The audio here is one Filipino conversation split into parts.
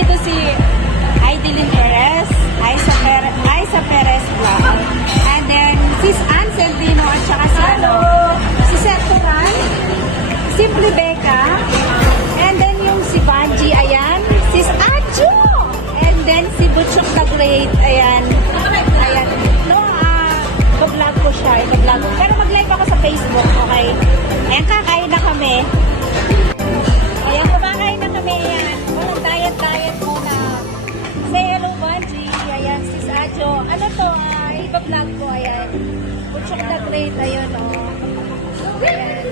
nandito si Aidelin Perez, Aiza Perez Vlog. And then, sis Ann Sendino at saka si Seth Turan, si Rebecca, and then yung si Vanji, ayan, sis Acho, and then si Butchok the Great, ayan, no, vlog ko siya, vlog ko. Pero mag-live ako sa Facebook, okay? Ayan, kakain na kami. Ayan, kumakain na kami, ayan. Walang diet muna. Say hello, Vanji, ayan, sis Acho. Ano to, iba-vlog ko, ayan. Butchok the Great, ayun, oh. Ayan.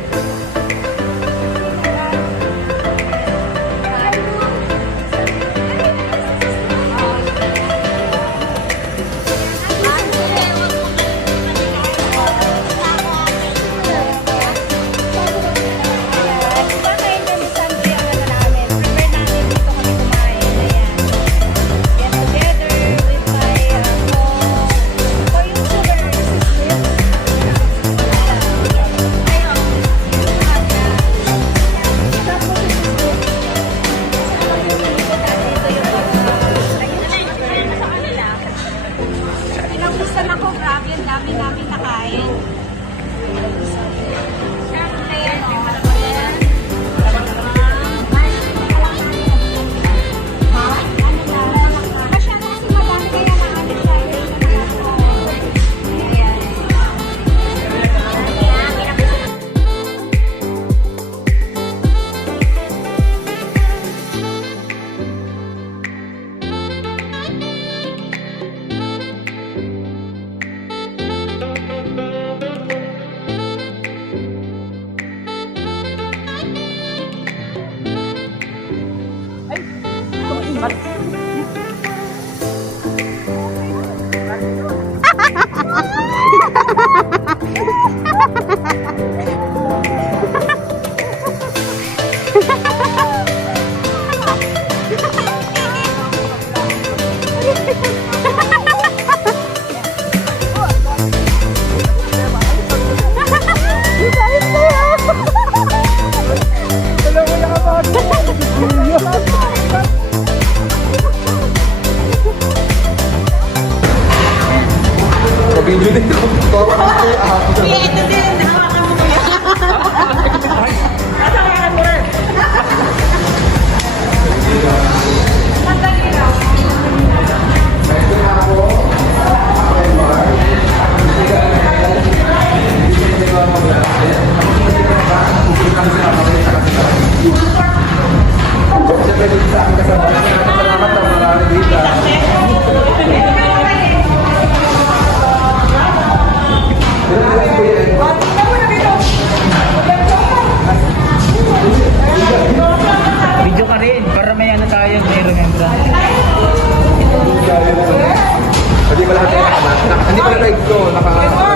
Video din ako. Ito din, hawakan mo kaya. Hawakan mo rin. Madali lang. Ito na ako. Siyempre dito sa aking kasama. Salamat ang marami dito. Video ka rin, para may ano tayo, may remembrance. Hindi pala tayo nakamat. Hindi pala tayo ito.